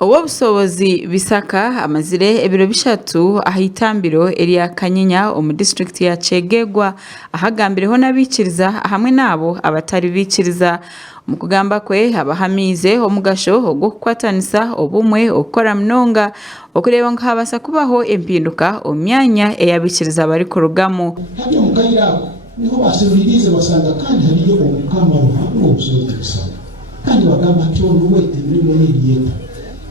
Obusobozi Bisaka amazire ebiro bishatu ahitambiro Elia Kanyinya omu district ya Chegegwa ahagambireho nabikiriza hamwe nabo abatari bikiriza mu kugamba kwe abahamize omugasho ogwo kukwatanisa obumwe okukora mnonga okureba ngo habasa kubaho empinduka omyanya eyabikiriza bari kurugamo niho basubirize basanga kandi hariyo omukama ruhango obusobozi Bisaka kandi bagamba ati oluwete biri muri liyeta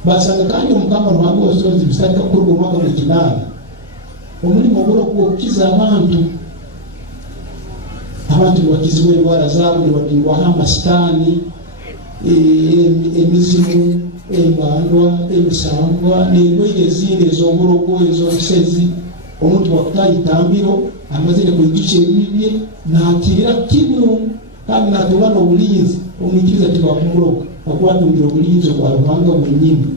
basanga kandi omukama ruhango obusobozi Bisaka kurwa omwaka w'ekinana omulimo gw'okukiza abantu bakizibwa endwara zaabo nebagirwaho amasitaani emizimu embandwa emisambwa n'endwaire ezindi ez'oburogo ez'obusezi omuntu wakutayitambiro amazire kwigisha ebibye natirira kimu kandi natubana obulinzi omwikiriza tibakumuroga akwatungira obulinzi bwa Ruhanga bwenyini.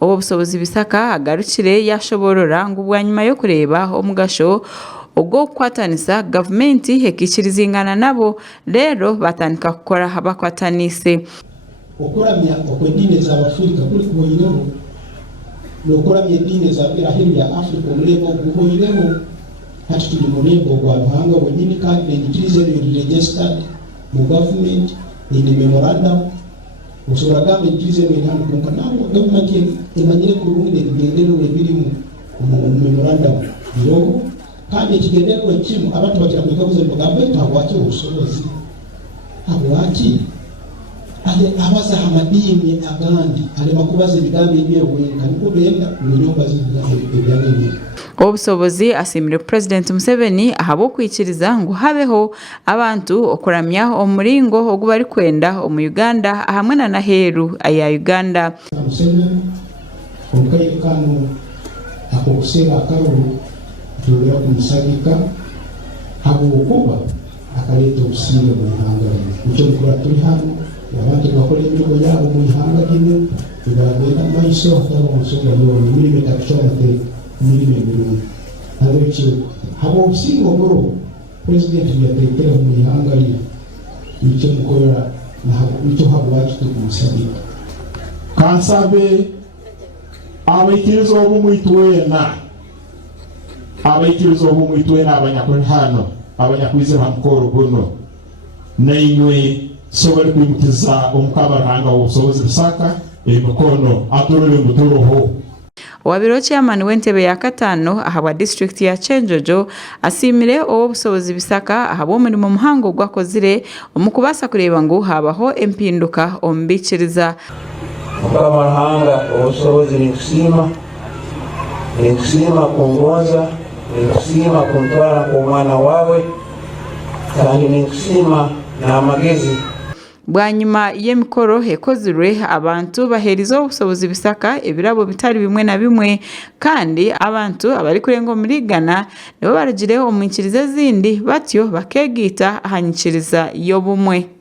Obusobozi Bisaka agarukire yashoborora ngo bwanyuma yo kureba omugasho ogwo kwatanisa gavumenti ekikirizingana nabo rero batandika kukora habakwatanise okuramya okw'eddiini z'Abafrika kuli kuboyireho n'okuramya eddiini z'abirahimu ya Afrika omulembe oguboyireho kati tuli mulembe gwa Ruhanga bwenyini kandi n'enyikiriza ebyo registered mu gavumenti in memorandum osobola gamba enyikiriza ebyo erihandiika nawe gavumenti emanyire kurungi ebigendererwa ebiri mu memorandum biroho kandi ekigendererwa ekimu abantu bakira kwekabuza mugamba habwaki obusobozi habwaki abaza amadiini agandi alema kubaza ebigambo ebyewuenka niko benda munyumba z'ebyalo. Obusobozi asimire President Museveni ahabw'okwikiriza ngu habeho abantu okuramya omuringo ogu bari kwenda omu Uganda hamwe na naheru aya Uganda. Museveni omukaire kano akokuseera akarulu tulera kumusabika habw'okuba akaleeta obusinge mu ihanga lino nikyo nkola tuli hano abantu bakola emirimu yaabo mu ihanga lino tebagenda mu maiso ataba omusonga yooni emirimu etakukyomate emirimu emirungi nalwekyo habw'obusinge oburo pulezidenti yateekeraho mu ihanga lino nikyo mukola nikyo habwaki tukumusabika kansabe abaikiriza obumwe itwena abaikiriza obumwe itwena abanyakwehano abanyakwize bamukoro guno nainywe sobali kwimutiza omukama Ruhanga w'obusobozi Bisaka emikono aturire muturoho. Owabiro chairman w'entebe ya katano ahabwa district ya Kyenjojo asimire obusobozi Bisaka ahabw'omulimo muhango gwakozire omukubasa kureba ngu habaho empinduka ombikiriza. Omukama Ruhanga obusobozi ninkusiima kungonza ninkusiima kuntwara nk'omwana wawe kandi ninkusiima n'amagezi. Bwanyuma y'emikoro ekozirwe abantu baheriza obusobozi Bisaka ebirabo bitari bimwe na bimwe kandi abantu abari kurenga omurigana nibo barugire omu nkiriza ezindi batyo bakegiita aha nyikiriza y'obumwe.